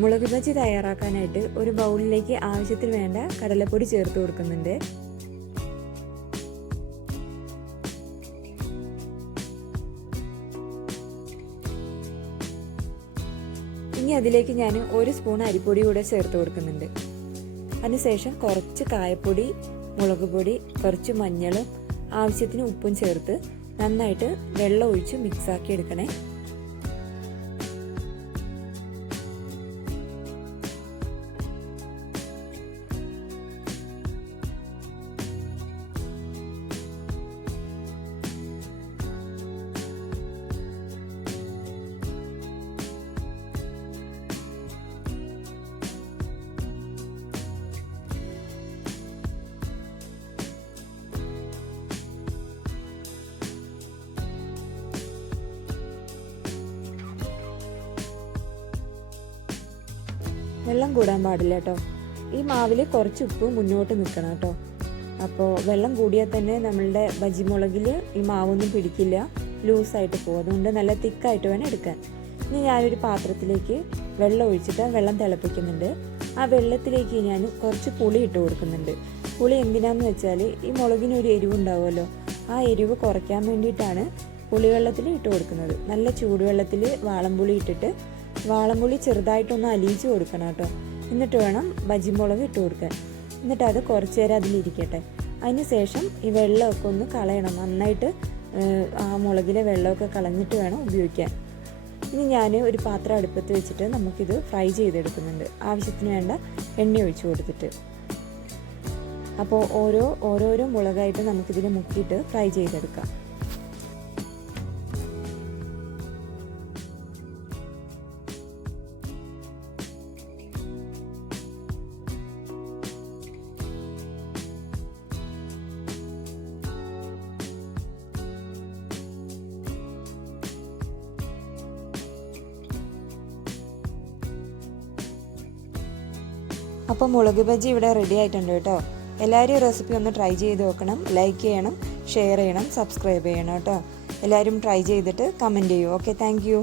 മുളക് ബജി തയ്യാറാക്കാനായിട്ട് ഒരു ബൗളിലേക്ക് ആവശ്യത്തിന് വേണ്ട കടലപ്പൊടി ചേർത്ത് കൊടുക്കുന്നുണ്ട്. ഇനി അതിലേക്ക് ഞാൻ 1 സ്പൂൺ അരിപ്പൊടി കൂടെ ചേർത്ത് കൊടുക്കുന്നുണ്ട്. അതിനുശേഷം കുറച്ച് കായപ്പൊടി, മുളക് പൊടി, കുറച്ച് മഞ്ഞളും ആവശ്യത്തിന് ഉപ്പും ചേർത്ത് നന്നായിട്ട് വെള്ളം ഒഴിച്ച് മിക്സാക്കി എടുക്കണേ. വെള്ളം കൂടാൻ പാടില്ല കേട്ടോ. ഈ മാവിൽ കുറച്ച് ഉപ്പ് മുന്നോട്ട് നിൽക്കണം കേട്ടോ. അപ്പോൾ വെള്ളം കൂടിയാൽ തന്നെ നമ്മളുടെ ബജി മുളകിൽ ഈ മാവൊന്നും പിടിക്കില്ല, ലൂസായിട്ട് പോകും. അതുകൊണ്ട് നല്ല തിക്കായിട്ട് വേണം എടുക്കാൻ. ഇനി ഞാനൊരു പാത്രത്തിലേക്ക് വെള്ളം ഒഴിച്ചിട്ട് വെള്ളം തിളപ്പിക്കുന്നുണ്ട്. ആ വെള്ളത്തിലേക്ക് ഞാൻ കുറച്ച് പുളി ഇട്ട് കൊടുക്കുന്നുണ്ട്. പുളി എന്തിനാന്ന് വെച്ചാൽ ഈ മുളകിനൊരു എരിവുണ്ടാവുമല്ലോ, ആ എരിവ് കുറയ്ക്കാൻ വേണ്ടിയിട്ടാണ് പുളിവെള്ളത്തിൽ ഇട്ട് കൊടുക്കുന്നത്. നല്ല ചൂടുവെള്ളത്തിൽ വാളംപുളി ഇട്ടിട്ട് വാളംപുളി ചെറുതായിട്ടൊന്ന് അലിയിച്ച് കൊടുക്കണം കേട്ടോ. എന്നിട്ട് വേണം ബജി മുളക് ഇട്ട് കൊടുക്കാൻ. എന്നിട്ട് അത് കുറച്ച് നേരം അതിലിരിക്കട്ടെ. അതിന് ശേഷം ഈ വെള്ളമൊക്കെ ഒന്ന് കളയണം. നന്നായിട്ട് ആ മുളകിലെ വെള്ളമൊക്കെ കളഞ്ഞിട്ട് വേണം ഉപയോഗിക്കാൻ. ഇനി ഞാൻ ഒരു പാത്രം അടുപ്പത്ത് വെച്ചിട്ട് നമുക്കിത് ഫ്രൈ ചെയ്തെടുക്കുന്നുണ്ട്. ആവശ്യത്തിന് വേണ്ട എണ്ണ ഒഴിച്ചു കൊടുത്തിട്ട്. അപ്പോൾ ഓരോരോ മുളകായിട്ട് നമുക്കിതിൽ മുക്കിയിട്ട് ഫ്രൈ ചെയ്തെടുക്കാം. അപ്പോൾ മുളക് ബജി ഇവിടെ റെഡി ആയിട്ടുണ്ട് കേട്ടോ. എല്ലാവരും ഈ റെസിപ്പി ഒന്ന് ട്രൈ ചെയ്ത് നോക്കണം. ലൈക്ക് ചെയ്യണം, ഷെയർ ചെയ്യണം, സബ്സ്ക്രൈബ് ചെയ്യണം കേട്ടോ. എല്ലാവരും ട്രൈ ചെയ്തിട്ട് കമൻറ്റ് ചെയ്യൂ. Okay, thank you.